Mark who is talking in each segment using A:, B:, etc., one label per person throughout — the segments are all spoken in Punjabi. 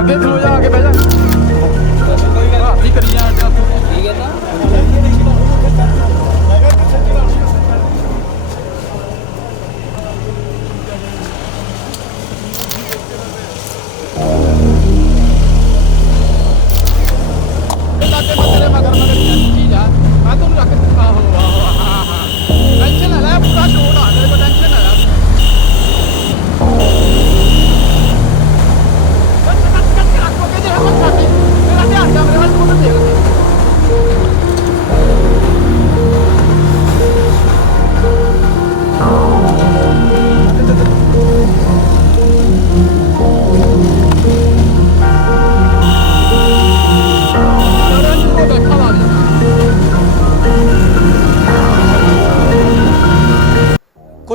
A: ਅੱਗੇ ਖਲੋ ਜਾ ਆ ਕੇ ਬਹਿ ਜਾ ਰਾਤੀ ਕਰੀ ਜਾ ਠੀਕ ਹੈ ਨਾ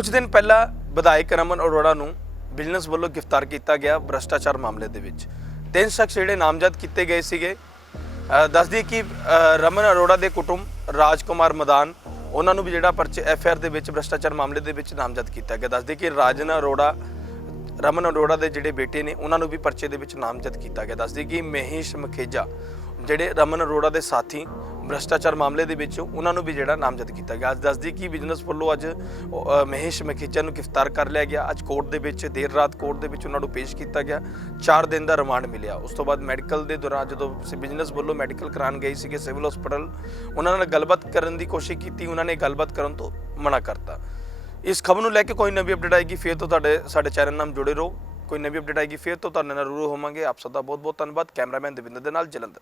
B: ਕੁਝ ਦਿਨ ਪਹਿਲਾਂ ਵਿਧਾਇਕ ਰਮਨ ਅਰੋੜਾ ਨੂੰ ਬਿਜ਼ਨਸ ਵੱਲੋਂ ਗ੍ਰਿਫਤਾਰ ਕੀਤਾ ਗਿਆ ਭ੍ਰਸ਼ਟਾਚਾਰ ਮਾਮਲੇ ਦੇ ਵਿੱਚ। ਤਿੰਨ ਸ਼ਖਸ ਜਿਹੜੇ ਨਾਮਜ਼ਦ ਕੀਤੇ ਗਏ ਸੀਗੇ। ਦੱਸਦੀ ਕਿ ਰਮਨ ਅਰੋੜਾ ਦੇ ਕੁਟੁੰਬ ਰਾਜਕੁਮਾਰ ਮਦਾਨ, ਉਹਨਾਂ ਨੂੰ ਵੀ ਜਿਹੜਾ ਪਰਚੇ ਐਫ ਆਰ ਦੇ ਵਿੱਚ ਭ੍ਰਸ਼ਟਾਚਾਰ ਮਾਮਲੇ ਦੇ ਵਿੱਚ ਨਾਮਜ਼ਦ ਕੀਤਾ ਗਿਆ। ਦੱਸਦੀ ਕਿ ਰਾਜਨ ਅਰੋੜਾ, ਰਮਨ ਅਰੋੜਾ ਦੇ ਜਿਹੜੇ ਬੇਟੇ ਨੇ, ਉਹਨਾਂ ਨੂੰ ਵੀ ਪਰਚੇ ਦੇ ਵਿੱਚ ਨਾਮਜ਼ਦ ਕੀਤਾ ਗਿਆ। ਦੱਸਦੀ ਕਿ ਮਹੇਸ਼ ਮਖੇਜਾ, ਜਿਹੜੇ ਰਮਨ ਅਰੋੜਾ ਦੇ ਸਾਥੀ ਭ੍ਰਸ਼ਟਾਚਾਰ ਮਾਮਲੇ ਦੇ ਵਿੱਚ ਉਹਨਾਂ ਨੂੰ ਵੀ ਜਿਹੜਾ ਨਾਮਜ਼ਦ ਕੀਤਾ ਗਿਆ। ਅੱਜ ਦੱਸਦੀ ਕਿ ਬਿਜ਼ਨਸ ਵੱਲੋਂ ਅੱਜ ਮਹੇਸ਼ ਮਖੀਚਾ ਨੂੰ ਗ੍ਰਿਫਤਾਰ ਕਰ ਲਿਆ ਗਿਆ। ਅੱਜ ਕੋਰਟ ਦੇ ਵਿੱਚ, ਦੇਰ ਰਾਤ ਕੋਰਟ ਦੇ ਵਿੱਚ ਉਹਨਾਂ ਨੂੰ ਪੇਸ਼ ਕੀਤਾ ਗਿਆ। 4 ਦਿਨ ਦਾ ਰਿਮਾਂਡ ਮਿਲਿਆ। ਉਸ ਤੋਂ ਬਾਅਦ ਮੈਡੀਕਲ ਦੇ ਦੌਰਾਨ ਜਦੋਂ ਬਿਜ਼ਨਸ ਵੱਲੋਂ ਮੈਡੀਕਲ ਕਰਾਉਣ ਗਏ ਸੀਗੇ ਸਿਵਲ ਹਸਪੀਟਲ ਉਹਨਾਂ ਨਾਲ ਗੱਲਬਾਤ ਕਰਨ ਦੀ ਕੋਸ਼ਿਸ਼ ਕੀਤੀ। ਉਹਨਾਂ ਨੇ ਗੱਲਬਾਤ ਕਰਨ ਤੋਂ ਮਨਾ ਕਰਤਾ। ਇਸ ਖਬਰ ਨੂੰ ਲੈ ਕੇ ਕੋਈ ਨਵੀਂ ਅਪਡੇਟ ਆਏਗੀ। ਫਿਰ ਤੋਂ ਤੁਹਾਡੇ, ਸਾਡੇ ਚੈਨਲ ਨਾਲ ਜੁੜੇ ਰਹੋ। ਕੋਈ ਨਵੀਂ ਅਪਡੇਟ ਆਏਗੀ, ਫਿਰ ਤੋਂ ਤੁਹਾਡੇ ਨਾਲ ਰੂਰੂ ਹੋਵਾਂਗੇ। ਆਪ ਸਭ ਦਾ ਬਹੁਤ ਬਹੁਤ ਧੰਨਵਾਦ। ਕੈਮਰਾਮੈਨ ਦਵਿੰਦਰ ਦੇ ਨਾਲ ਜਲੰਧਰ।